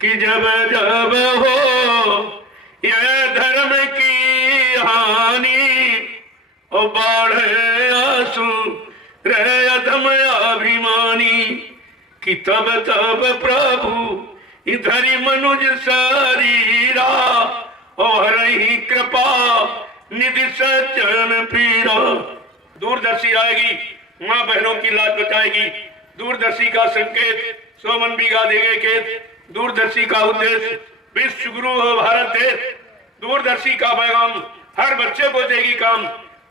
कि जब जब हो यह धर्म की हानि और बाढ़े आंसू रहे अधम अभिमानी कि तब तब प्रभु इधरी मनुज शरीरा और ही कृपा निधि सज्जन पीरा। दूरदर्शी आएगी, माँ बहनों की लाज बचाएगी। दूरदर्शी का संकेत 100 मन बीघा देंगे खेत। दूरदर्शी का उद्देश्य विश्व गुरु हो भारत देश। दूरदर्शी का पैगाम हर बच्चे को देगी काम।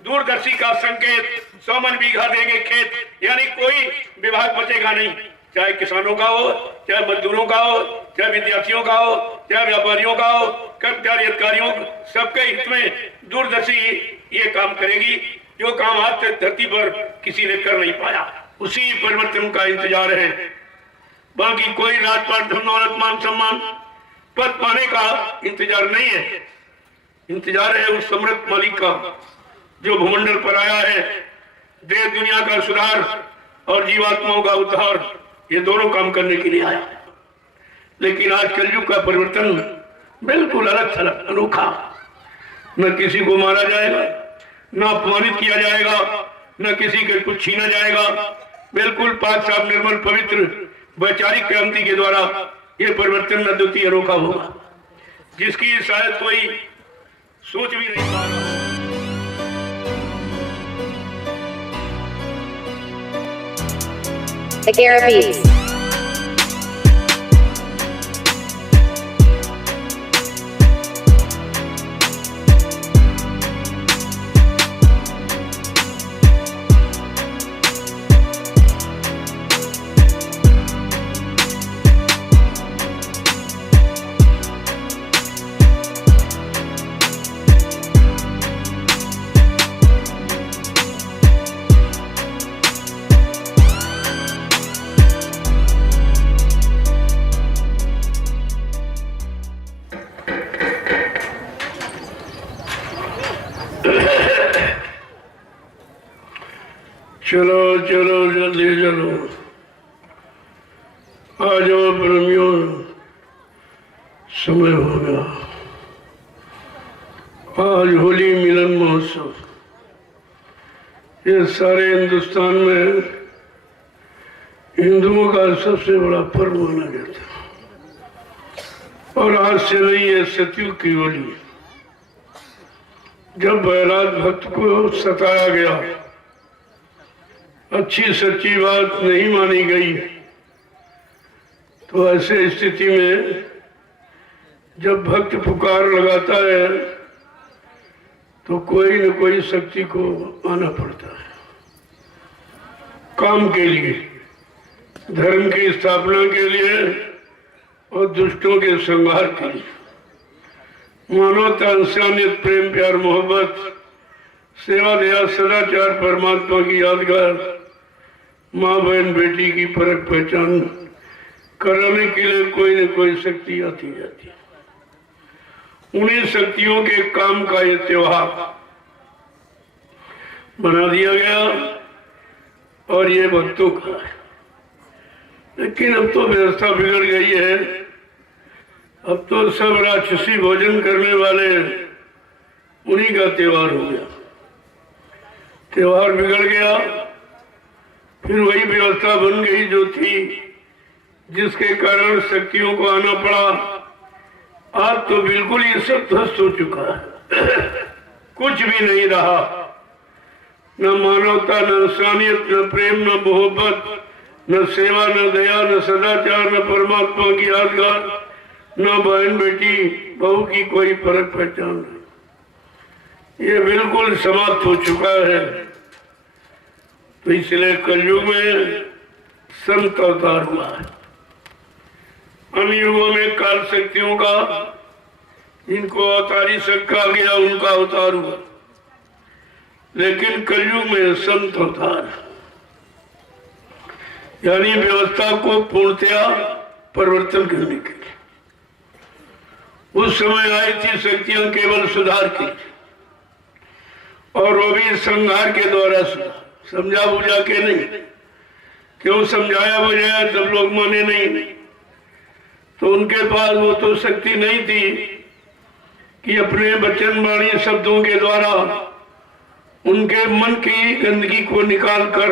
दूरदर्शी का संकेत 100 मन बीघा देंगे खेत, यानी कोई विभाग बचेगा नहीं, चाहे किसानों का हो, चाहे मजदूरों का हो, चाहे विद्यार्थियों का हो, चाहे व्यापारियों का हो, कर्मचारी अधिकारियों, सबके हित में दूरदर्शी ये काम करेगी जो काम आज तक धरती पर किसी ने कर नहीं पाया। उसी परिवर्तन का इंतजार है। बाकी कोई राजपाट धन दौलत मान सम्मान पद पाने का इंतजार नहीं है। इंतजार है उस समृद्ध मालिक का जो भूमंडल पर आया है देश दुनिया का सुधार और जीवात्माओं का उद्धार, ये दोनों काम करने के लिए आया। लेकिन आज कलयुग का परिवर्तन बिल्कुल अलग थलग अनोखा। न किसी को मारा जाएगा, न अपमानित किया जाएगा, न किसी के कुछ छीना जाएगा। बिल्कुल पाक साफ निर्मल पवित्र वैचारिक क्रांति के द्वारा ये परिवर्तन अद्वितीय अनोखा होगा, जिसकी शायद कोई सोच भी नहीं पा रहा। Agera Beats. चलो चलो जल्दी चलो, आ जाओ प्रेमियों, समय हो गया। आज होली मिलन महोत्सव ये सारे हिंदुस्तान में हिंदुओं का सबसे बड़ा पर्व माना जाता है। और आज से नहीं है सतयुग की होली, जब बैराज भक्त को सताया गया, अच्छी सच्ची बात नहीं मानी गई, तो ऐसे स्थिति में जब भक्त पुकार लगाता है तो कोई न कोई शक्ति को आना पड़ता है काम के लिए, धर्म की स्थापना के लिए और दुष्टों के संहार के लिए। मानवता, इंसानियत, प्रेम, प्यार, मोहब्बत, सेवा, दया, सदाचार, परमात्मा की यादगार, माँ बहन बेटी की परख पहचान कराने के लिए कोई न कोई शक्ति आती जाती है। उन्हीं शक्तियों के काम का ये त्योहार बना दिया गया और ये भक्तों का है। लेकिन अब तो व्यवस्था बिगड़ गई है। अब तो सब राक्षसी भोजन करने वाले उन्हीं का त्योहार हो गया। त्योहार बिगड़ गया, फिर वही व्यवस्था बन गई जो थी, जिसके कारण शक्तियों को आना पड़ा। आज तो बिल्कुल ही सब ध्वस्त हो चुका है। कुछ भी नहीं रहा, न मानवता, न इंसानियत, न प्रेम, न मोहब्बत, न सेवा, न दया, न सदाचार, न परमात्मा की यादगार, न बहन बेटी बहू की कोई फर्क पहचान नहीं। ये बिल्कुल समाप्त हो चुका है। तो इसलिए कलयुग में संत अवतार हुआ है। अन्य युगों में काल शक्तियों का, जिनको अवतारी शक कहा गया, उनका अवतार हुआ। लेकिन कलयुग में संत अवतार, यानी व्यवस्था को पूर्णतया परिवर्तन करने के लिए। उस समय आई थी शक्तियां केवल सुधार की, और वो भी संहार के द्वारा सुधार, समझा बुझा के नहीं। क्यों समझाया बुझाया तब लोग माने नहीं, तो उनके पास वो तो शक्ति नहीं थी कि अपने वचन वाणी शब्दों के द्वारा उनके मन की गंदगी को निकाल कर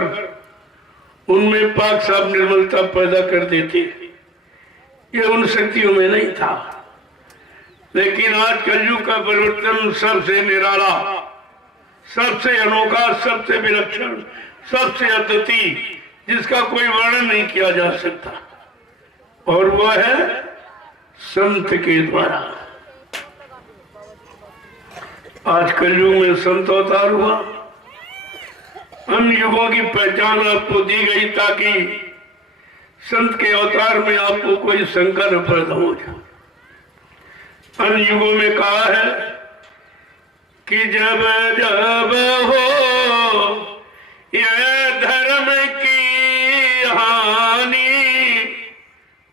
उनमें पाक साफ निर्मलता पैदा कर देते। ये उन शक्तियों में नहीं था। लेकिन आज कलयुग का परिवर्तन सबसे निराला, सबसे अनोखा, सबसे विलक्षण, सबसे अद्वितीय, जिसका कोई वर्णन नहीं किया जा सकता, और वह है संत के द्वारा। आज कलयुग में संत अवतार हुआ। अन्य युगों की पहचान आपको दी गई ताकि संत के अवतार में आपको कोई शंका न पैदा हो जाए। अन्य युगों में कहा है कि जब जब हो यह धर्म की हानि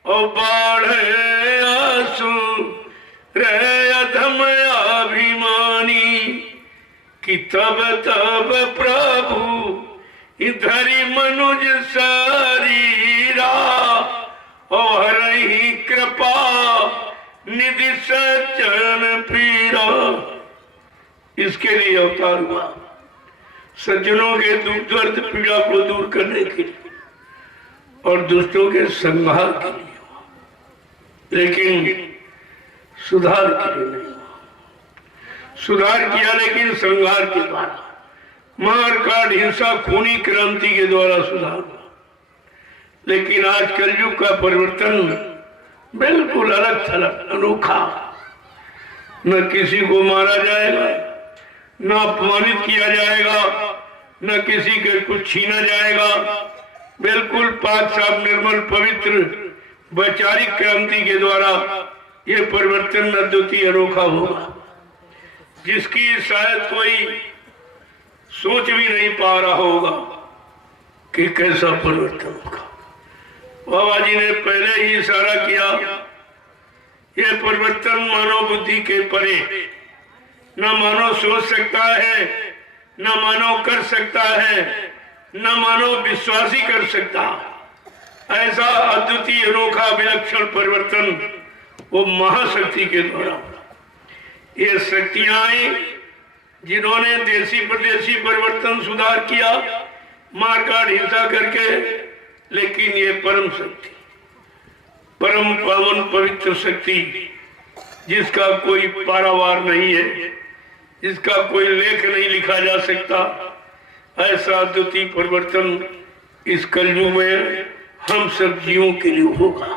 और बढ़े आंसू रे अधम अभिमानी, कि तब तब प्रभु धरि मनुज शरीरा और ही कृपा निधि सचरण पीरा। इसके लिए अवतार हुआ, सज्जनों के दुख दर्द पीड़ा को दूर करने के लिए और दुष्टों के संहार के लिए हुआ, लेकिन सुधार के लिए नहीं। सुधार किया लेकिन संहार के द्वारा, मार काट हिंसा खूनी क्रांति के द्वारा सुधार हुआ। लेकिन आज कलयुग का परिवर्तन बिल्कुल अलग थलग, अनोखा। न किसी को मारा जाएगा, न अपमानित किया जाएगा, न किसी के कुछ छीना जाएगा। बिल्कुल पाक साफ निर्मल पवित्र वैचारिक क्रांति के द्वारा ये परिवर्तन अद्वितीय अनोखा होगा, जिसकी शायद कोई सोच भी नहीं पा रहा होगा कि कैसा परिवर्तन होगा। बाबा जी ने पहले ही इशारा किया, यह परिवर्तन मानव बुद्धि के परे, न मानव सोच सकता है, न मानव कर सकता है, न मानव विश्वास ही कर सकता। ऐसा अद्वितीय अनोखा विलक्षण परिवर्तन वो महाशक्ति के द्वारा। ये शक्तियां आई जिन्होंने देशी प्रदेशी परिवर्तन सुधार किया, मारकाट हिंसा करके, लेकिन ये परम शक्ति, परम पावन पवित्र शक्ति, जिसका कोई पारावार नहीं है, जिसका कोई लेख नहीं लिखा जा सकता, ऐसा अद्वितीय परिवर्तन इस कलयुग में हम सब जीवों के लिए होगा।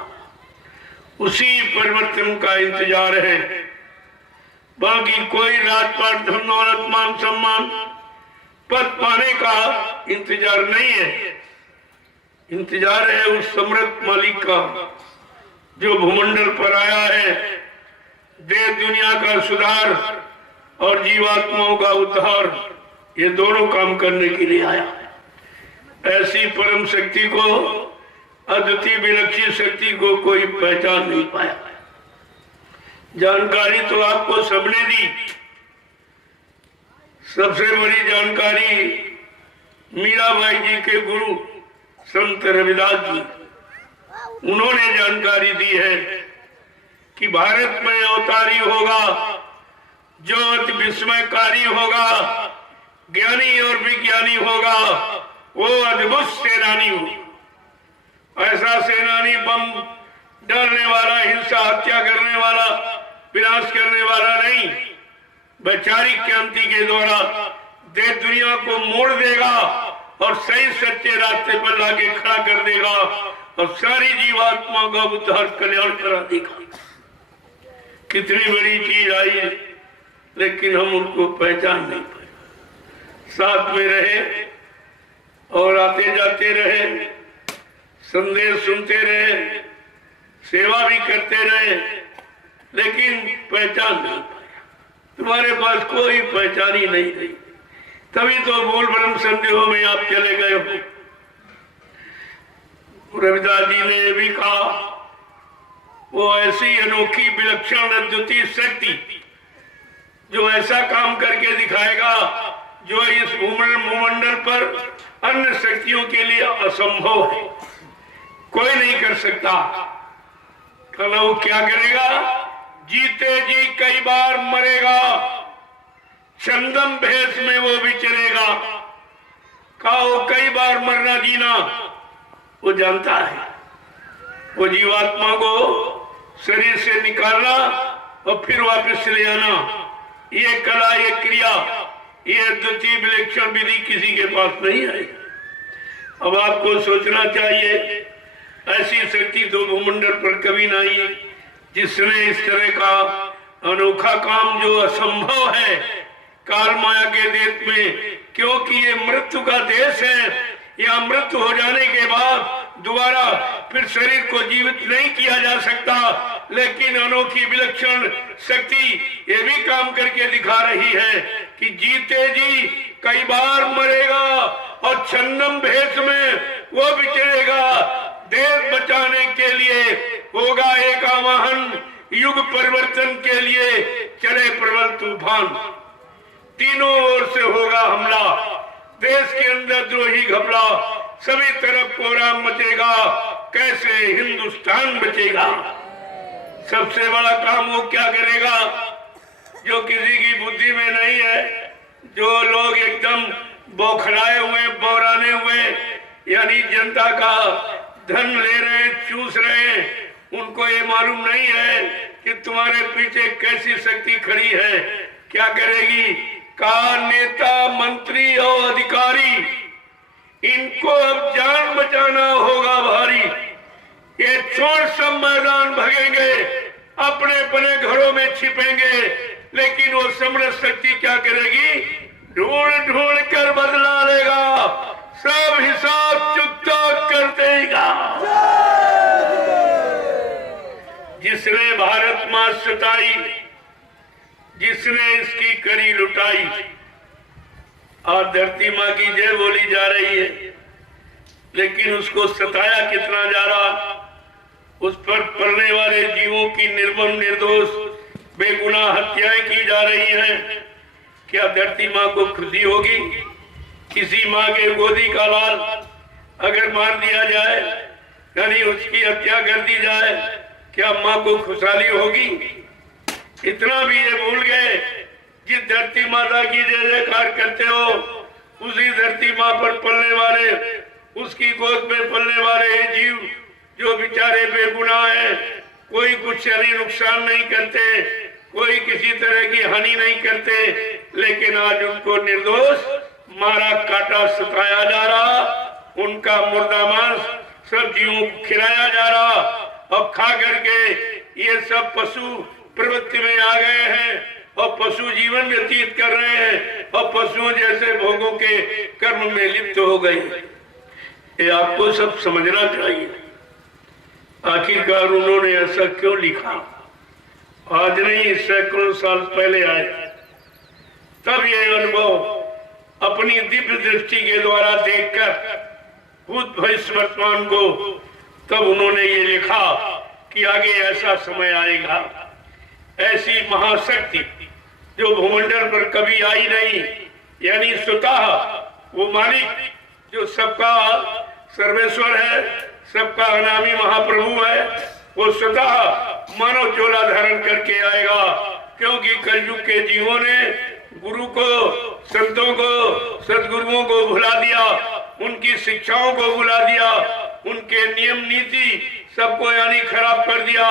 उसी परिवर्तन का इंतजार है। बाकी कोई राजपाट धन दौलत मान सम्मान पद पाने का इंतजार नहीं है। इंतजार है उस समृद्ध मालिक का जो भूमंडल पर आया है देश दुनिया का सुधार और जीवात्माओं का उद्धार, ये दोनों काम करने के लिए आया है। ऐसी परम शक्ति को, अद्वितीय विलक्षण शक्ति को कोई पहचान नहीं पाया। जानकारी तो आपको सबने दी। सबसे बड़ी जानकारी मीराबाई जी के गुरु संत रविदास जी, उन्होंने जानकारी दी है कि भारत में अवतारी होगा जो अति विस्मयकारी होगा, ज्ञानी और विज्ञानी होगा, वो अद्भुत सेनानी हो। ऐसा सेनानी बम डालने वाला, हिंसा हत्या करने वाला, विनाश करने वाला नहीं, वैचारिक क्रांति के द्वारा देश दुनिया को मोड़ देगा और सही सच्चे रास्ते पर लाके खड़ा कर देगा और सारी जीवात्मा का उद्धार कल्याण करा देगा। कितनी बड़ी चीज आई है, लेकिन हम उनको पहचान नहीं पाए। साथ में रहे और आते जाते रहे, संदेश सुनते रहे, सेवा भी करते रहे, लेकिन पहचान नहीं पाया। तुम्हारे पास कोई पहचान ही नहीं रही, तभी तो मूल ब्रह्म संदेहों में आप चले गए हो। रविदास जी ने भी कहा, वो ऐसी अनोखी विलक्षण अद्वितीय शक्ति जो ऐसा काम करके दिखाएगा जो इस भूमंडल पर अन्य शक्तियों के लिए असंभव है, कोई नहीं कर सकता। कहना वो क्या करेगा? जीते जी कई बार मरेगा, चंदन भेष में वो विचरेगा। कहा वो कई बार मरना जीना वो जानता है। वो जीवात्मा को शरीर से निकालना और फिर वापस ले आना, ये कला, ये क्रिया, ये द्वितीय विलक्षण विधि किसी के पास नहीं है। अब आपको सोचना चाहिए, ऐसी शक्ति तो भूमंडल पर कभी नहीं जिसने इस तरह का अनोखा काम जो असंभव है काल माया के देश में, क्योंकि ये मृत्यु का देश है। यहाँ मृत्यु हो जाने के बाद दोबारा फिर शरीर को जीवित नहीं किया जा सकता, लेकिन अनोखी विलक्षण शक्ति ये भी काम करके दिखा रही है कि जीते जी कई बार मरेगा और छन्नम भेष में वो विचरेगा। देश बचाने के लिए होगा एक आवाहन, युग परिवर्तन के लिए चले प्रबल तूफान। तीनों ओर से होगा हमला, देश के अंदर द्रोही घबरा, सभी तरफ कोहराम मचेगा, कैसे हिंदुस्तान बचेगा। सबसे बड़ा काम वो क्या करेगा जो किसी की बुद्धि में नहीं है। जो लोग एकदम बौखलाए हुए, बौराने हुए, यानी जनता का धन ले रहे, चूस रहे, उनको ये मालूम नहीं है कि तुम्हारे पीछे कैसी शक्ति खड़ी है। क्या करेगी? का नेता, मंत्री और अधिकारी, इनको अब जान बचाना होगा भारी। ये छोड़ सब मैदान भगेंगे, अपने अपने घरों में छिपेंगे, लेकिन वो समरस शक्ति क्या करेगी? ढूंढ ढूंढ कर बदला लेगा, सब हिसाब चुकता कर देगा। जिसने भारत मां सताई, जिसने इसकी करी लुटाई, और धरती माँ की जय बोली जा रही है, लेकिन उसको सताया कितना जा रहा। उस पर पलने वाले जीवों की निर्मम निर्दोष बेगुनाह हत्याएं की जा रही हैं। क्या धरती माँ को खुशी होगी? किसी माँ के गोदी का लाल अगर मार दिया जाए, यानी उसकी हत्या कर दी जाए, क्या माँ को खुशहाली होगी? इतना भी ये भूल गए, जिस धरती माता की जय जयकार करते हो, उसी धरती माँ पर पलने वाले, उसकी गोद में पलने वाले जीव जो बेचारे बेगुनाह हैं, कोई कुछ यानी नुकसान नहीं करते, कोई किसी तरह की हानि नहीं करते, लेकिन आज उनको निर्दोष मारा काटा सताया जा रहा। उनका मुर्दा मांस सब जीवों को खिलाया जा रहा, और खा करके ये सब पशु प्रवृत्ति में आ गए हैं और पशु जीवन व्यतीत कर रहे हैं और पशुओं जैसे भोगों के कर्म में लिप्त हो गए। ये आपको सब समझना चाहिए। आखिरकार उन्होंने ऐसा क्यों लिखा? आज नहीं, सैकड़ों साल पहले आए, तब ये अनुभव अपनी दिव्य दृष्टि के द्वारा देखकर भूत भविष्य वर्तमान को, तब उन्होंने ये लिखा कि आगे ऐसा समय आएगा, ऐसी महाशक्ति जो भूमंडल पर कभी आई नहीं, यानी स्वतः वो मालिक जो सबका सर्वेश्वर है, सबका अनामी महाप्रभु है, वो स्वतः मानव चोला धारण करके आएगा। क्योंकि कलयुग के जीवों ने गुरु को, संतों को, सदगुरुओं को भुला दिया, उनकी शिक्षाओं को भुला दिया, उनके नियम नीति सबको यानी खराब कर दिया,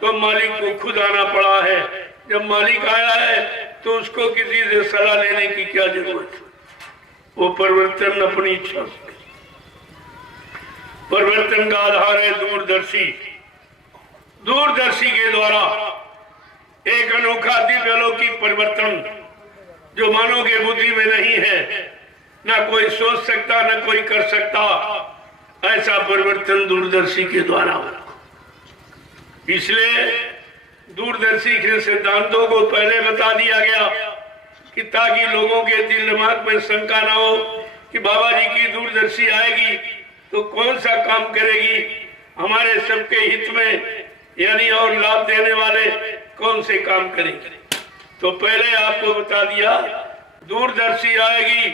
तो मालिक को खुद आना पड़ा है। जब मालिक आया है तो उसको किसी से सलाह लेने की क्या जरूरत है? वो परिवर्तन अपनी इच्छा से, परिवर्तन का आधार है दूरदर्शी। दूरदर्शी के द्वारा एक अनोखा दिव्य अलौकिक परिवर्तन जो मानव के बुद्धि में नहीं है, ना कोई सोच सकता, ना कोई कर सकता, ऐसा परिवर्तन दूरदर्शी के द्वारा होगा। इसलिए दूरदर्शी के सिद्धांतों को पहले बता दिया गया कि ताकि लोगों के दिल दिमाग में शंका ना हो कि बाबा जी की दूरदर्शी आएगी तो कौन सा काम करेगी हमारे सबके हित में, यानी और लाभ देने वाले कौन से काम करेंगे। तो पहले आपको बता दिया दूरदर्शी आएगी,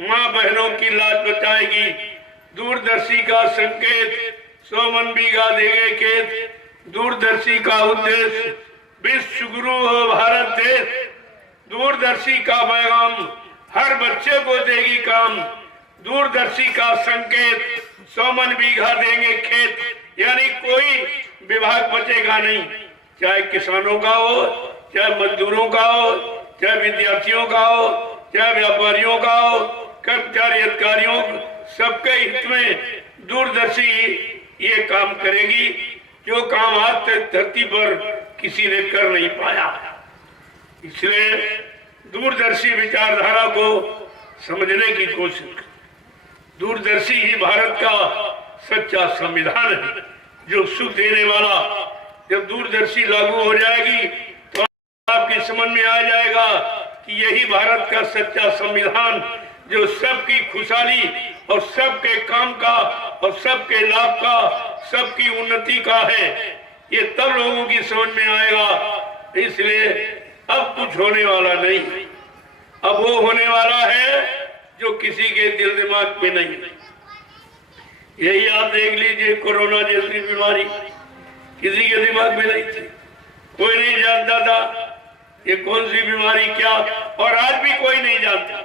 माँ बहनों की लाज बचाएगी। दूरदर्शी का संकेत 100 मन बीघा देंगे खेत, दूरदर्शी का उद्देश्य विश्व गुरु हो भारत देश। दूरदर्शी का पैगाम हर बच्चे को देगी काम। दूरदर्शी का संकेत 100 मन बीघा देंगे खेत, यानी कोई विभाग बचेगा नहीं, चाहे किसानों का हो, चाहे मजदूरों का हो, चाहे विद्यार्थियों का हो, चाहे व्यापारियों का हो, कर्मचारी अधिकारियों, सबके हित में दूरदर्शी ये काम करेगी जो काम आज तक धरती पर किसी ने कर नहीं पाया। इसलिए दूरदर्शी विचारधारा को समझने की कोशिश करें। दूरदर्शी ही भारत का सच्चा संविधान है जो सुख देने वाला। जब दूरदर्शी लागू हो जाएगी तो आपकी समझ में आ जाएगा कि यही भारत का सच्चा संविधान जो सबकी खुशहाली और सबके काम का और सबके लाभ का, सबकी उन्नति का है। ये तब लोगों की समझ में आएगा। इसलिए अब कुछ होने वाला नहीं, अब वो होने वाला है जो किसी के दिल दिमाग में नहीं। यही आप देख लीजिए, कोरोना जैसी बीमारी किसी के दिमाग में नहीं थी, कोई नहीं जानता था ये कौन सी बीमारी क्या, और आज भी कोई नहीं जानता।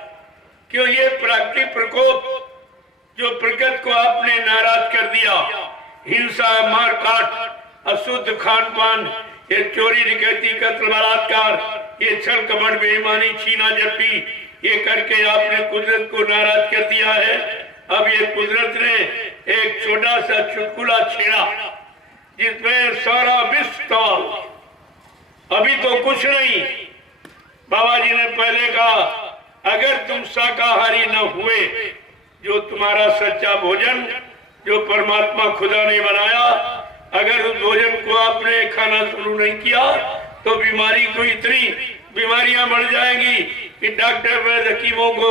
क्यों? ये प्राकृतिक प्रकोप जो प्रकृति को आपने नाराज कर दिया, हिंसा, मारकाट, अशुद्ध खान पान, ये चोरी डकैती, कत्ल, बलात्कार, ये छल कपट, बेईमानी, छीना झपटी, ये करके आपने कुदरत को नाराज कर दिया है। अब ये कुदरत ने एक छोटा सा चुटकुला छेड़ा जिसमें सारा विश्व था। अभी तो कुछ नहीं। बाबा जी ने पहले कहा, अगर तुम शाकाहारी न हुए, जो तुम्हारा सच्चा भोजन जो परमात्मा खुदा ने बनाया, अगर उस भोजन को आपने खाना शुरू नहीं किया तो बीमारी को इतनी बीमारियां बढ़ जाएंगी कि डॉक्टर वैद्य हकीमों को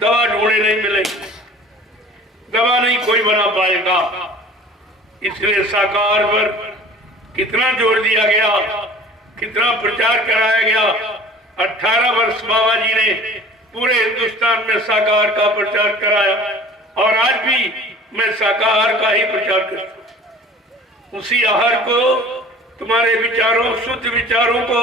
दवा ढूंढने नहीं मिलेगी, दवा नहीं कोई बना पाएगा। इसलिए शाकाहार पर कितना जोर दिया गया, कितना प्रचार कराया गया। 18 वर्ष बाबा जी ने पूरे हिंदुस्तान में शाकाहार का प्रचार कराया और आज भी मैं शाकाहार का ही प्रचार करता हूँ। उसी आहार को तुम्हारे विचारों, शुद्ध विचारों को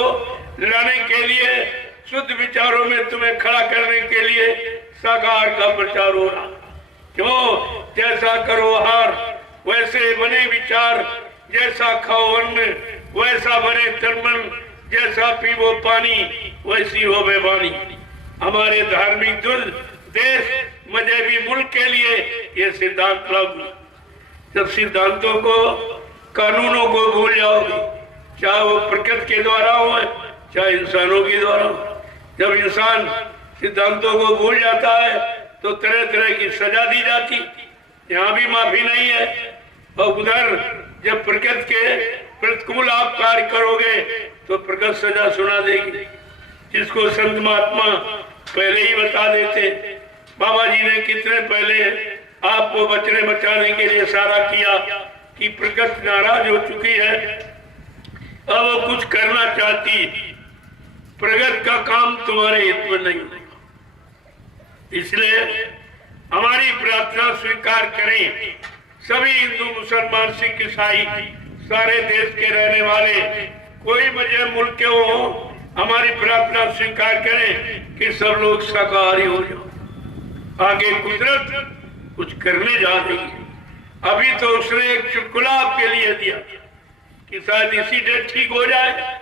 लाने के लिए, शुद्ध विचारों में तुम्हें खड़ा करने के लिए शाकाहार का प्रचार हो रहा। क्यों? जैसा करो आहार वैसे बने विचार, जैसा खाओ अन्न वैसा बने तन मन, जैसा पीवो पानी वैसी हो बेबानी। हमारे धार्मिक देश मजहबी मुल्क के लिए ये सिद्धांत लागू। जब सिद्धांतों को, कानूनों को भूल जाओगे, चाहे वो प्रकृति के द्वारा हो चाहे इंसानों के द्वारा हो, जब इंसान सिद्धांतों को भूल जाता है तो तरह तरह की सजा दी जाती। यहाँ भी माफी नहीं है। और उधर जब प्रकृति के प्रतिकूल आप कार्य करोगे तो प्रकृति सजा सुना देगी, जिसको संत महात्मा पहले ही बता देते। बाबा जी ने कितने पहले आपको बचने बचाने के लिए इशारा किया कि प्रकृति नाराज हो चुकी है, अब वो कुछ करना चाहती, प्रगति का काम तुम्हारे हित में नहीं होगा। इसलिए हमारी प्रार्थना स्वीकार करें। सभी हिंदू, मुसलमान, सिख, ईसाई, सारे देश के रहने वाले, कोई मजहब मुल्क के हो, हमारी प्रार्थना स्वीकार करें कि सब लोग शाकाहारी हो जाओ। आगे कुदरत कुछ करने जा रही है। अभी तो उसने एक चुटकुला आपके लिए दिया कि शायद इसी डेट ठीक हो जाए।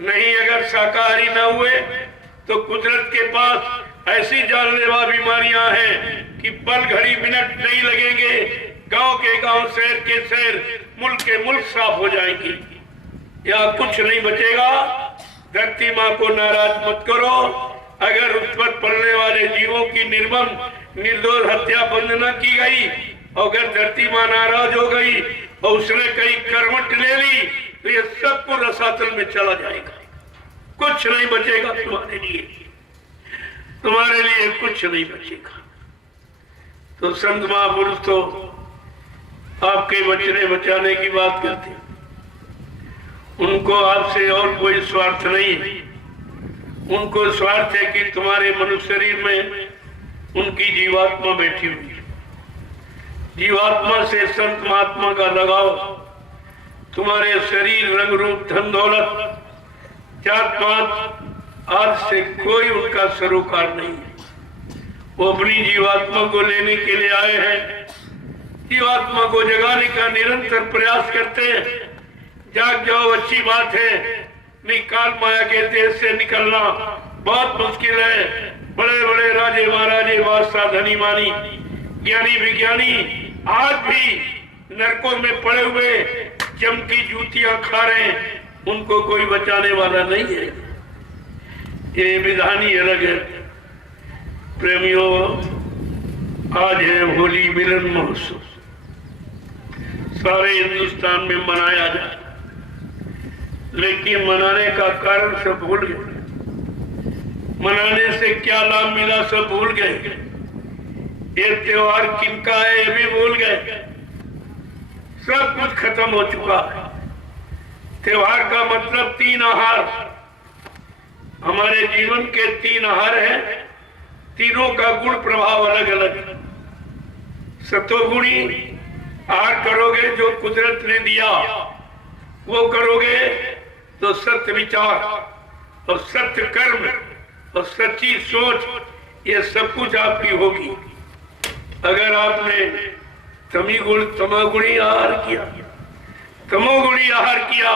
नहीं, अगर शाकाहारी न हुए तो कुदरत के पास ऐसी जानलेवा बीमारियां हैं कि पल घड़ी मिनट नहीं लगेंगे, गांव के गांव, शहर के शहर, मुल्क के मुल्क साफ हो जाएंगे। यहाँ कुछ नहीं बचेगा। धरती माँ को नाराज मत करो। अगर उस पर पलने वाले जीवों की निर्मम निर्दोष हत्या बंद न की गई, अगर धरती माँ नाराज हो गई और उसने कई करवट ले ली तो ये सबको रसातल में चला जाएगा। कुछ नहीं बचेगा तुम्हारे लिए, तुम्हारे लिए कुछ नहीं बचेगा। तो संत महापुरुष तो आपके बचने बचाने की बात करते हैं। उनको आपसे और कोई स्वार्थ नहीं है। उनको स्वार्थ है कि तुम्हारे मनुष्य शरीर में उनकी जीवात्मा बैठी हुई है। जीवात्मा से संत महात्मा का लगाव तुम्हारे शरीर, रंग रूप, धन दौलत, जात पात आज से कोई उनका सरोकार नहीं है। वो अपनी जीवात्मा को लेने के लिए आए हैं, जीवात्मा को जगाने का निरंतर प्रयास करते हैं। जाग जाओ, अच्छी बात है, नहीं काल माया के देश से निकलना बहुत मुश्किल है। बड़े बड़े राजे महाराजे, बादशाह, धनी मानी, ज्ञानी विज्ञानी आज भी नरकों में पड़े हुए जम की जूतियां खा रहे हैं, उनको कोई बचाने वाला नहीं है। ये विधान ही अलग है। प्रेमियों, आज है होली मिलन महोत्सव, सारे हिंदुस्तान में मनाया जाए, लेकिन मनाने का कारण सब भूल गए। मनाने से क्या लाभ मिला सब भूल गए। ये त्योहार किनका है ये भी भूल गए। सब कुछ खत्म हो चुका है। त्योहार का मतलब 3 आहार, हमारे जीवन के 3 आहार हैं। तीनों का गुण प्रभाव अलग अलग। सतोगुणी आहार करोगे जो कुदरत ने दिया वो करोगे तो सत्य विचार और सत्य कर्म और सच्ची सोच, ये सब कुछ आपकी होगी। अगर आपने तमोगुणी आहार किया, तमोगुणी आहार किया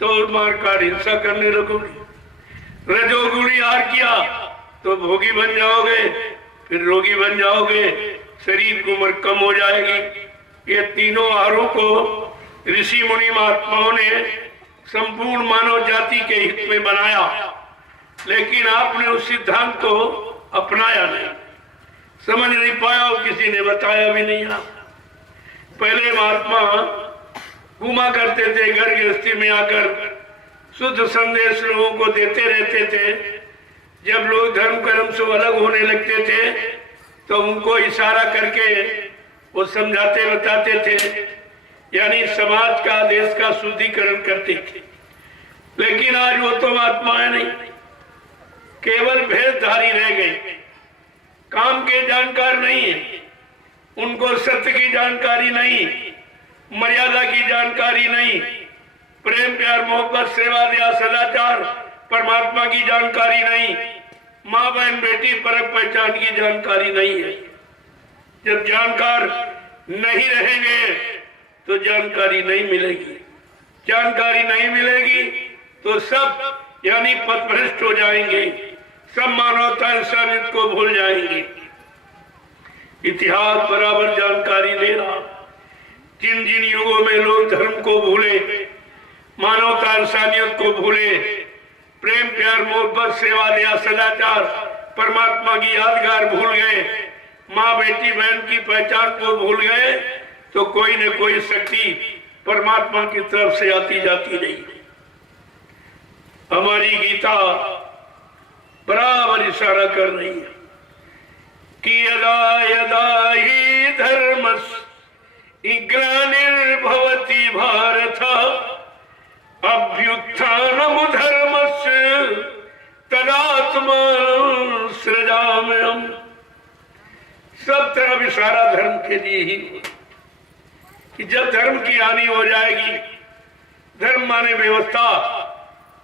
तो मारकाट हिंसा करने लगोगे। रजोगुणी आहार किया तो भोगी बन जाओगे, फिर रोगी बन जाओगे, शरीर की उम्र कम हो जाएगी। ये तीनों आहारों को ऋषि मुनि महात्माओं ने संपूर्ण मानव जाति के हित में बनाया, लेकिन आपने उस सिद्धांत को अपनाया नहीं, समझ नहीं पाया और किसी ने बताया भी नहीं। आप पहले महात्मा घुमा करते थे, घर गृहस्थी में आकर शुद्ध संदेश लोगों को देते रहते थे। जब लोग धर्म कर्म से अलग होने लगते थे तो उनको इशारा करके वो समझाते बताते थे, यानी समाज का, देश का शुद्धिकरण करते थे। लेकिन आज वो तो महात्माएं नहीं, केवल भेदधारी रह गई, काम के जानकार नहीं है, उनको सत्य की जानकारी नहीं, मर्यादा की जानकारी नहीं, प्रेम प्यार मोहब्बत सेवा दया सदाचार परमात्मा की जानकारी नहीं, माँ बहन बेटी परख पहचान की जानकारी नहीं है। जब जानकार नहीं रहेंगे तो जानकारी नहीं मिलेगी, जानकारी नहीं मिलेगी तो सब यानी पथभ्रष्ट हो जाएंगे, सब मानवता इंसानियत को भूल जाएंगे। इतिहास बराबर जानकारी दे रहा, जिन जिन युगों में लोग धर्म को भूले, मानवता इंसानियत को भूले, प्रेम प्यार मोहब्बत सेवा दया सदाचार परमात्मा की यादगार भूल गए, माँ बेटी बहन की पहचान को भूल गए, तो कोई न कोई शक्ति परमात्मा की तरफ से आती जाती रही। हमारी गीता बराबर इशारा कर रही है कि यदा यदा ही धर्मस्य ग्लानिर्भवति भारत अभ्युत्थानम् धर्मस्य तदात्मनं सृजाम्यहम्। सब तरफ इशारा धर्म के लिए ही कि जब धर्म की हानि हो जाएगी, धर्म माने व्यवस्था,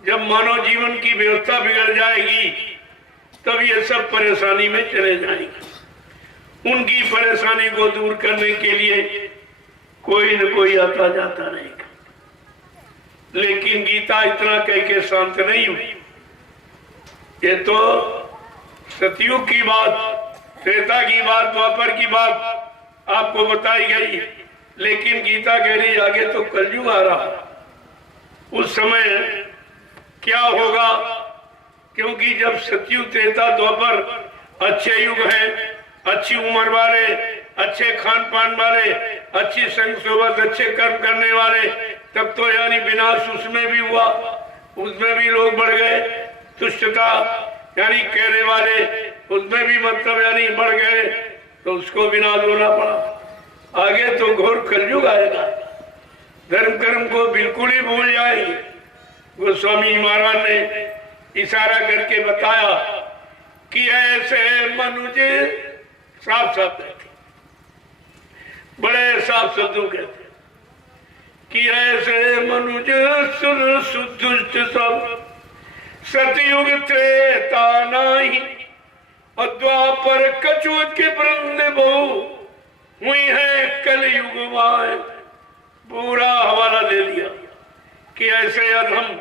जब मानव जीवन की व्यवस्था बिगड़ जाएगी तब ये सब परेशानी में चले जाएंगे। उनकी परेशानी को दूर करने के लिए कोई न कोई आता जाता रहेगा। लेकिन गीता इतना कह के शांत नहीं हुई। ये तो सतयुग की बात, त्रेता की बात, द्वापर की बात आपको बताई गई, लेकिन गीता कह रही आगे तो कलयुग आ रहा। उस समय क्या होगा, क्योंकि जब सतयुग त्रेता द्वापर अच्छे युग हैं, अच्छी उम्र वाले, अच्छे खान पान वाले, अच्छी संग सोबत, अच्छे कर्म करने वाले, तब तो यानी विनाश उसमें भी हुआ, उसमें भी लोग बढ़ गए, तुष्टता यानी कहने वाले उसमें भी मतलब यानी बढ़ गए, तो उसको विनाश होना पड़ा। आगे तो घोर कलयुग आएगा, धर्म कर्म को बिल्कुल ही भूल जाएंगे। गोस्वामी महाराज ने इशारा करके बताया कि ऐसे मनुज साफ साफ कहते, बड़े साफ शब्दों कहते, कि ऐसे मनुज सुर सुदुष्ट सब सतयुग त्रेता नाही और द्वापर कछु के वृंद बहु हुई है कलयुग माए। पूरा हवाला दे दिया कि ऐसे अधम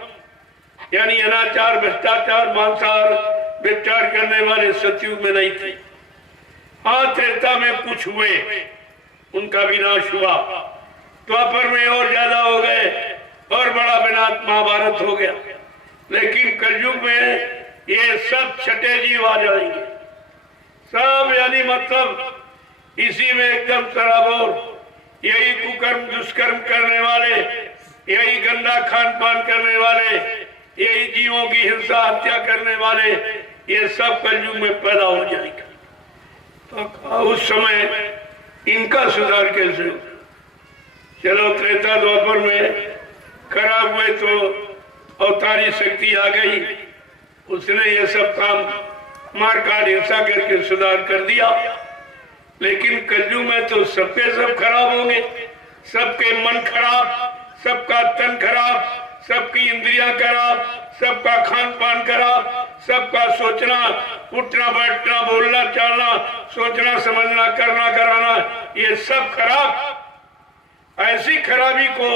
यानी अनाचार, भ्रष्टाचार, मांसाहार, व्यभिचार करने वाले सतयुग में नहीं थे। हाँ, त्रेता में कुछ हुए, उनका विनाश हुआ। द्वापर में और ज्यादा हो गए और बड़ा विनाश महाभारत हो गया। लेकिन कलयुग में ये सब छठे जीव आ जाएंगे सब, यानी मतलब इसी में एकदम सराबोर, यही कुकर्म दुष्कर्म करने वाले, यही गंदा खान पान करने वाले, यही जीवों की हिंसा हत्या करने वाले, ये सब कलयुग में पैदा हो जाएगा। तो उस समय इनका सुधार कैसे हो? चलो त्रेता द्वापर में खराब हुए तो अवतारी शक्ति आ गई, उसने ये सब काम मार काट हिंसा करके सुधार कर दिया। लेकिन कलयुग में तो सबके सब खराब होंगे, सबके मन खराब, सबका तन खराब, सबकी इंद्रियां खराब, सबका खान पान खराब, सबका सोचना, उठना बैठना, बोलना चालना, सोचना समझना, करना कराना, ये सब खराब। ऐसी खराबी को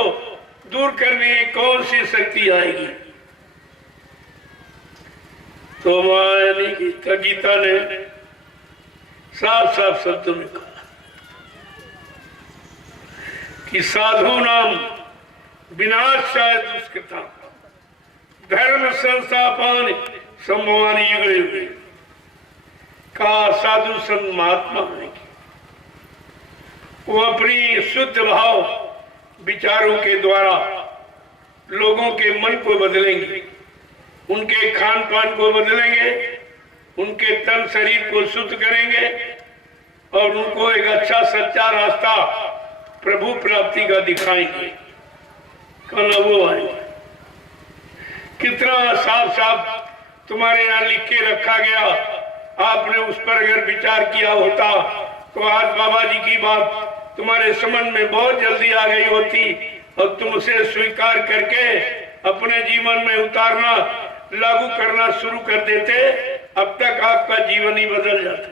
दूर करने की कौन सी शक्ति आएगी? तो गीता ने साफ साफ शब्दों में कहा कि साधु नाम विनाशाय दुष्कृता धर्म संस्थापन संभवानी युगे युगे। का साधु संत महात्मा है, वो अपनी शुद्ध भाव विचारों के द्वारा लोगों के मन को बदलेंगे, उनके खान पान को बदलेंगे, उनके तन शरीर को शुद्ध करेंगे और उनको एक अच्छा सच्चा रास्ता प्रभु प्राप्ति का दिखाएंगे। कल वो आएंगे। कितना साफ साफ तुम्हारे यहाँ लिख के रखा गया, आपने उस पर अगर विचार किया होता तो आज बाबा जी की बात तुम्हारे समझ में बहुत जल्दी आ गई होती और तुम उसे स्वीकार करके अपने जीवन में उतारना, लागू करना शुरू कर देते, अब तक आपका जीवन ही बदल जाता।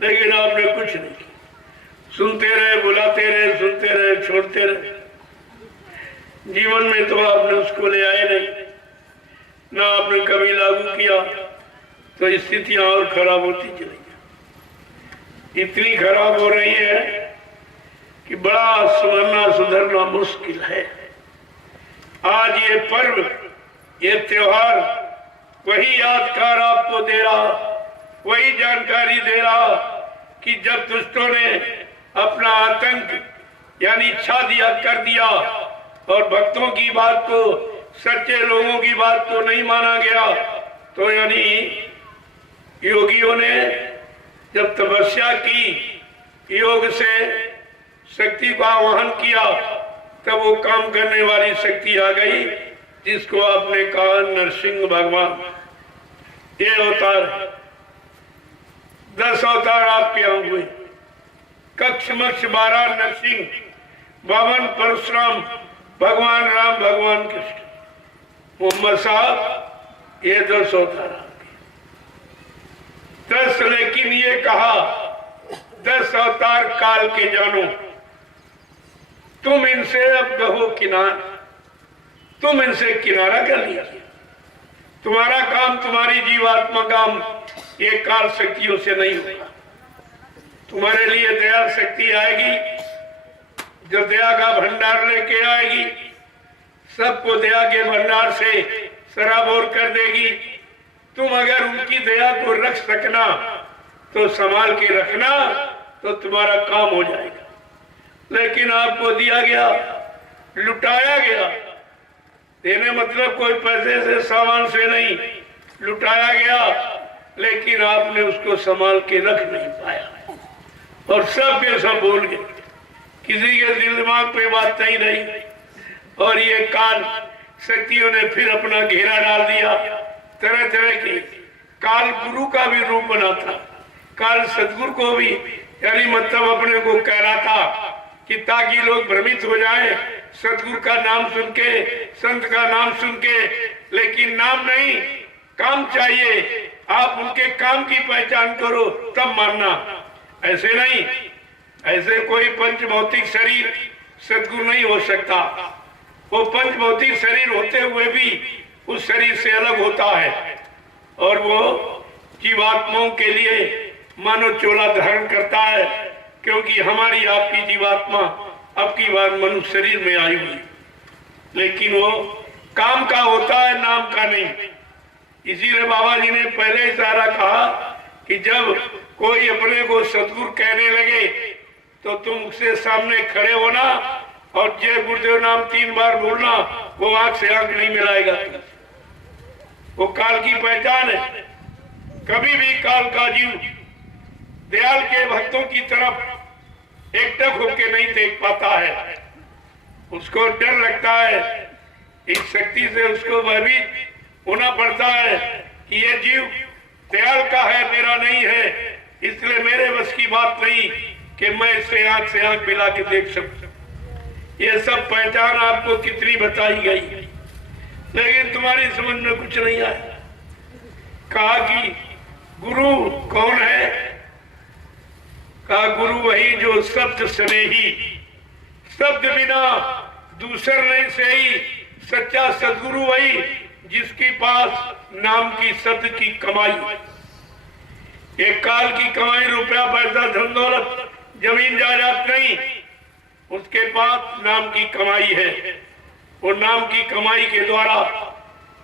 लेकिन आपने कुछ नहीं किया, सुनते रहे, बुलाते रहे, सुनते रहे, छोड़ते रहे। जीवन में तो आपने उसको ले आए नहीं, ना आपने कभी लागू किया, तो स्थितियां और खराब होती चली गई। इतनी खराब हो रही है कि बड़ा सुधरना सुधरना मुश्किल है। आज ये पर्व, ये त्योहार वही यादगार आपको दे रहा, वही जानकारी दे रहा कि जब दुष्टों ने अपना आतंक यानी इच्छा दिया कर दिया और भक्तों की बात को, सच्चे लोगों की बात को नहीं माना गया, तो यानी योगियों ने जब तपस्या की, योग से शक्ति का आह्वान किया, तब वो काम करने वाली शक्ति आ गई जिसको आपने कहा नरसिंह भगवान। ये अवतार 10 अवतार आपके यहाँ हुए, कक्ष मक्ष 12 नरसिंह, 52 परशुराम, भगवान राम, भगवान कृष्ण, मोहम्मद साहब, ये 10 अवतार आपके 10। लेकिन ये कहा 10 अवतार काल के जानो, तुम इनसे अब कहो किनारा, तुम इनसे किनारा कर लिया। तुम्हारा काम, तुम्हारी जीवात्मा काम ये काल शक्तियों से नहीं होगा। तुम्हारे लिए दया शक्ति आएगी जो दया का भंडार लेके आएगी, सबको दया के भंडार से सराबोर कर देगी। तुम अगर उनकी दया को रख सकना तो संभाल के रखना, तो तुम्हारा काम हो जाएगा। लेकिन आपको दिया गया, लुटाया गया, देने मतलब कोई पैसे से सामान से नहीं, लुटाया गया, लेकिन आपने उसको संभाल के रख नहीं पाया और सब के सब बोल गए, किसी के दिल दिमाग पे बात नहीं रही। और ये काल शक्तियों ने फिर अपना घेरा डाल दिया, तरह तरह के। काल गुरु का भी रूप बना था, काल सदगुरु को भी, यानी मतलब अपने को कह रहा था कि ताकि लोग भ्रमित हो जाएं सदगुरु का नाम सुन के, संत का नाम सुन के, लेकिन नाम नहीं, काम चाहिए। आप उनके काम की पहचान करो तब मानना, ऐसे नहीं। ऐसे कोई पंचभौतिक शरीर सदगुरु नहीं हो सकता। वो पंचभौतिक शरीर होते हुए भी उस शरीर से अलग होता है और वो जीवात्माओं के लिए मानव चोला धारण करता है, क्योंकि हमारी आपकी जीवात्मा अब की बार मनुष्य शरीर में आई हुई, लेकिन वो काम का होता है, नाम का नहीं। इसीलिए बाबा जी ने पहले इशारा कहा कि जब कोई अपने को सदगुरु कहने लगे तो तुम उसके सामने खड़े होना और जय गुरुदेव नाम 3 बार बोलना, वो आंख से आंख नहीं मिलाएगा। वो काल की पहचान है। कभी भी काल का जीव दयाल के भक्तों की तरफ एकटक होकर नहीं देख पाता है। उसको डर लगता है, इस शक्ति से उसको भयभीत होना पड़ता है कि ये जीव दयाल का है, मेरा नहीं है, इसलिए मेरे बस की बात नहीं कि मैं इससे आंख मिला के देख सकूं। ये सब पहचान आपको कितनी बताई गई, लेकिन तुम्हारी समझ में कुछ नहीं आया। कहा कि गुरु कौन है? कहा गुरु वही जो शब्द स्नेही, शब्द बिना दूसर नहीं सही, सच्चा सदगुरु वही जिसके पास नाम की शब्द की कमाई। एक काल की कमाई, रुपया पैसा धन दौलत जमीन जायदाद नहीं, उसके पास नाम की कमाई है। वो नाम की कमाई के द्वारा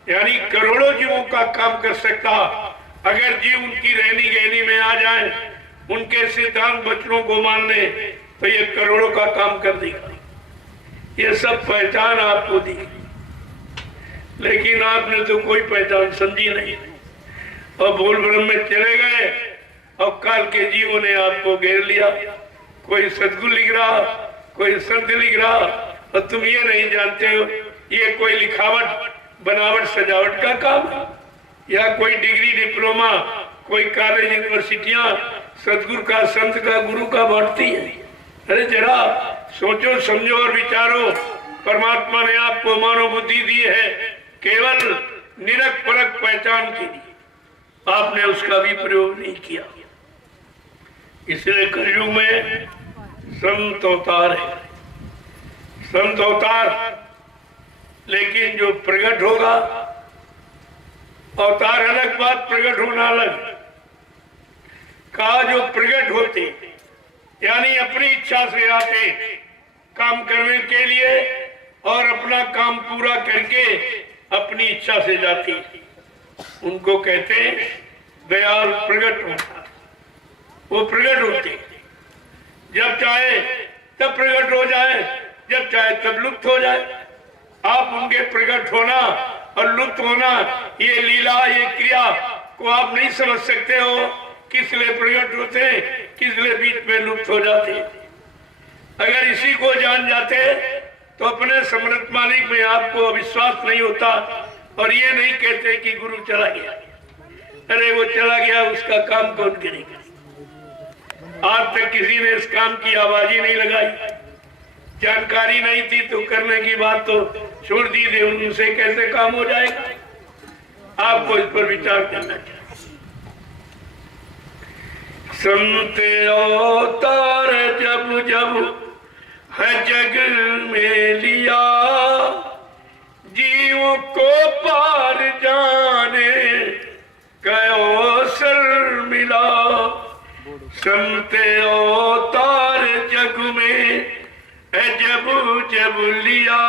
यानी करोड़ों जीवों का काम कर सकता। अगर जीव उनकी रहनी गहनी में आ जाए, उनके सिद्धांत वचनों को मान ले, तो ये करोड़ों का काम कर देगा। ये सब पहचान आपको दी, लेकिन आपने तो कोई पहचान समझी नहीं और भूल भ्रम में चले गए और काल के जीवों ने आपको घेर लिया। कोई सदगुरु लिख रहा, कोई संत लिख रहा, और तुम ये नहीं जानते हो ये कोई लिखावट बनावट सजावट का काम है या कोई डिग्री डिप्लोमा, कोई कॉलेज यूनिवर्सिटियां सदगुरु का, संत का, गुरु का बांटती है। अरे जरा सोचो समझो और विचारो। परमात्मा ने आपको मानव बुद्धि दी है केवल निरख परख पहचान के लिए, आपने उसका भी प्रयोग नहीं किया। इसलिए कलयुग में संत अवतार है, संत अवतार, लेकिन जो प्रकट होगा, अवतार अलग बात, प्रकट होना अलग। कहा जो प्रकट होते यानी अपनी इच्छा से आते काम करने के लिए और अपना काम पूरा करके अपनी इच्छा से जाती, उनको कहते दयाल प्रकट होता। वो प्रकट होते, जब चाहे तब प्रकट हो जाए, जब चाहे तब लुप्त हो जाए। आप उनके प्रकट होना और लुप्त होना, ये लीला, ये क्रिया को आप नहीं समझ सकते हो। किस लिए प्रकट होते, किस लिए बीच में लुप्त हो जाते। अगर इसी को जान जाते तो अपने समर्थ मालिक में आपको अविश्वास नहीं होता और ये नहीं कहते कि गुरु चला गया। अरे वो चला गया, उसका काम कौन करेगा? आज तक किसी ने इस काम की आवाज ही नहीं लगाई। जानकारी नहीं थी तो करने की बात तो छोड़ दी थी, उनसे कैसे काम हो जाएगा? आपको इस पर विचार करना चाहिए। संत अवतार जब जब है जग में लिया, जीव को पार जाने का अवसर मिला। संत अवतार जग में जब जब लिया,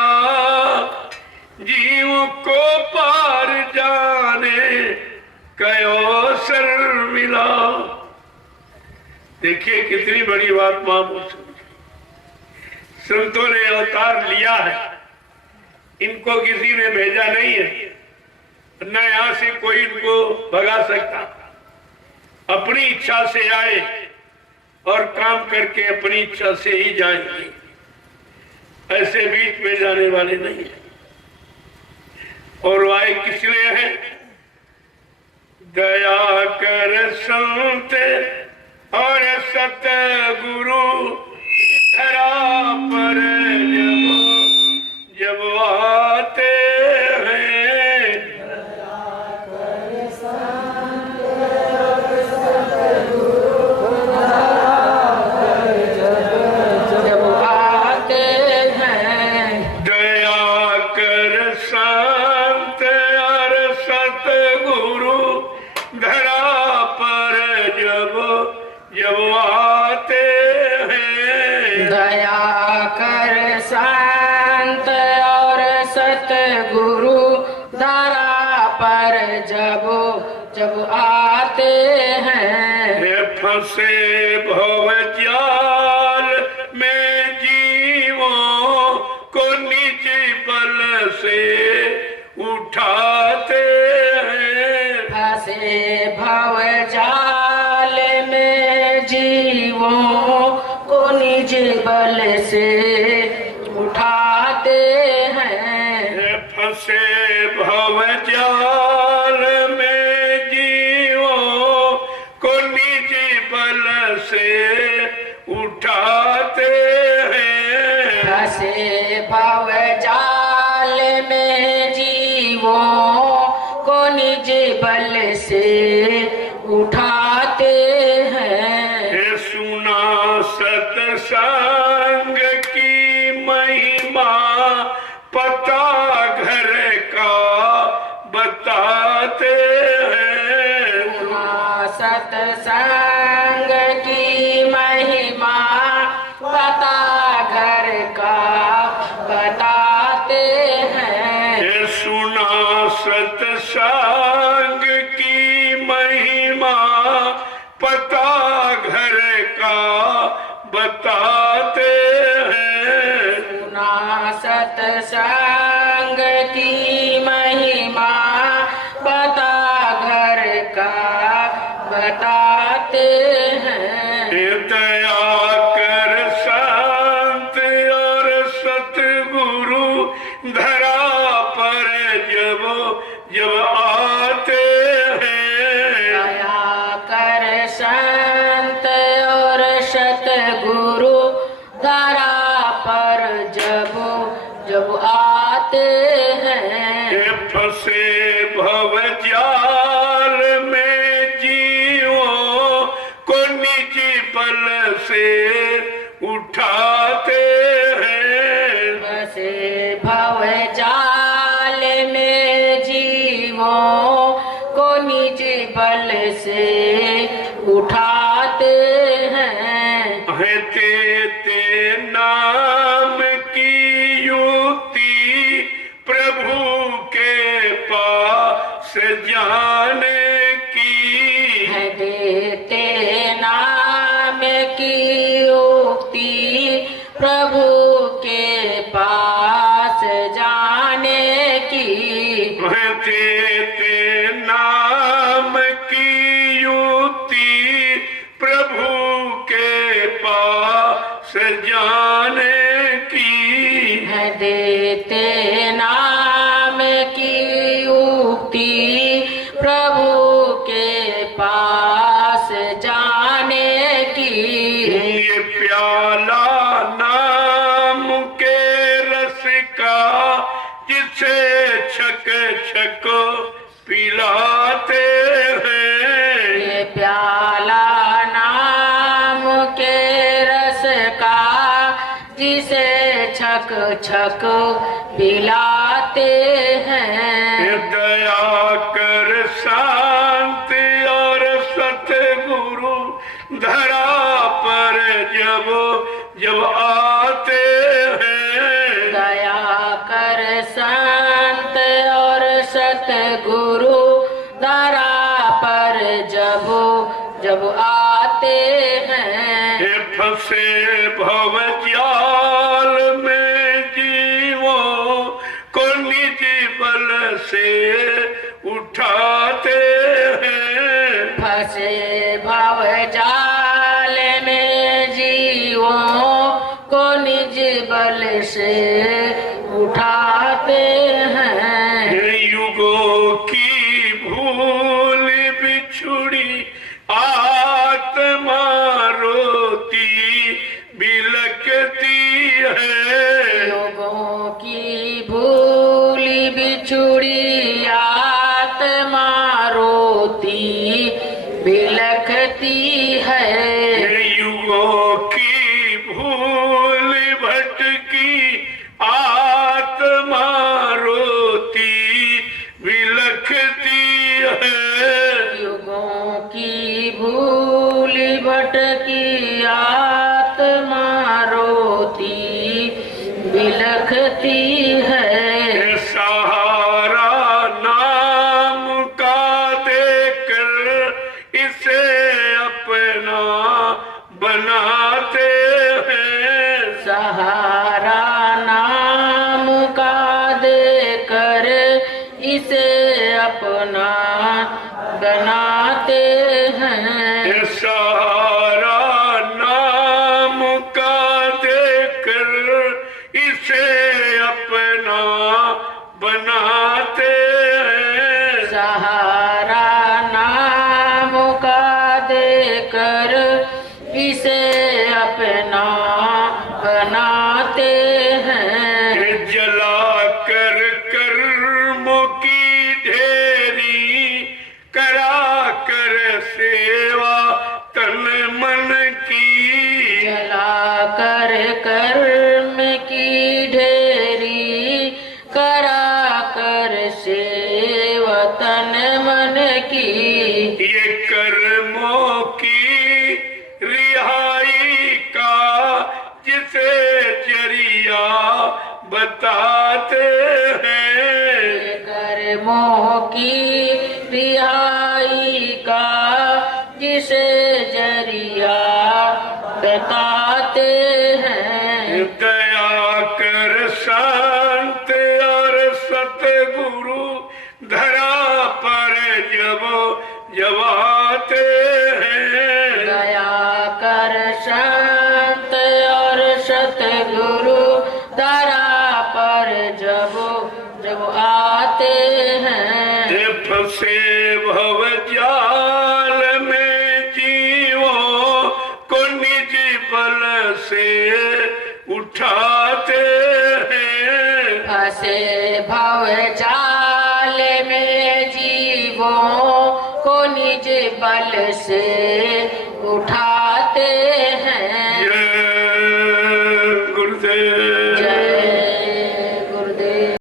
जीव को पार जाने का अवसर मिला। देखिए कितनी बड़ी बात महापुरुष, संतों ने अवतार लिया है, इनको किसी ने भेजा नहीं है, न यहां से कोई इनको भगा सकता। अपनी इच्छा से आए और काम करके अपनी इच्छा से ही जाएंगे, ऐसे बीच में जाने वाले नहीं है। और आए किस लिए है? दया कर संत और सतगुरु धरा पर जब संत और सतगुरु धरा पर जब जब आते हैं। दया कर संत और सतगुरु धरा पर जब जब आते हैं। ये फंसे भव जाल में जीवों को निज बल से उठाते हैं। फंसे भव जाल में जीवों को निज बल से उठाते हैं। ये फंसे भव जाल में जीवों को निज बल से उठाते हैं। फंसे भव जाल में जीवों को निज बल से उठाते हैं। ये सुना सत्संग की महिमा पता घर का बताते हैं। सत्संग की महिमा पता घर का बताते हैं। ये सुना सत्संग की महिमा पता घर का बताते हैं। सुना सत्संग की महिमा पता घर का बताते हैं। ये दया कर संत और सतगुरु धरा पर जब जब आते हैं। दया कर संत और सतगुरु धरा पर जब जब आते हैं। ये फंसे भव जाल में जीवों को निज बल से उठाते हैं। फंसे भव जाल में जीवों को निज बल से उठाते हैं। है ते नाम की युक्ति प्रभु के पास जाने की। है देते नाम की युक्ति प्रभु के पास जाने की। है ते नाम की युक्ति प्रभु के पास जाने की। है देते नाम की युक्ति प्रभु के पास जाने की। ये प्याला नाम के रस का जिसे छक छक पिलाते हैं। ये प्याला नाम के रस का जिसे छक छक पिलाते हैं। ये दया कर शांत और सतगुरु धरा पर जब जब आते हैं। दया कर संत और सतगुरु धरा पर जब जब आते हैं। ये फंसे भव जाल में जीवों को निज बल से उठाते हैं। फंसे भव जाल में जीवों को निज बल से उठाते हैं। ये युगों की भूल बिछुड़ी आत्मा रोती बिलकती है। लोगों की भूल बिछुड़ी आत्मा रोती बिलखती है। ये युगों की भूल भटकी आत्मा रोती बनाते हैं। सहारा नाम का देकर इसे अपना बनाते हैं। ये सहारा नाम का देकर इसे अपना बनाते हैं। सहारा नाम का देकर इसे अपना बनाते हैं। ये जला कर कर्मों की ढेरी करा कर सेवा तन मन की। जला कर कर्म की ढेरी करा कर सेवा तन मन की। ये कर्मों की रिहाई का जिसे जरिया बताते हैं। कर्मों की रिहाई का जिसे जरिया बताते हैं। दया कर संत और सतगुरु धरा पर जब आते हैं। दया कर संत और सतगुरु धरा पर जब आते हैं। ये फंसे भव जाल में जीवों को निज बल से उठाते हैं। फंसे भव जाल में जीवों को निज बल से उठाते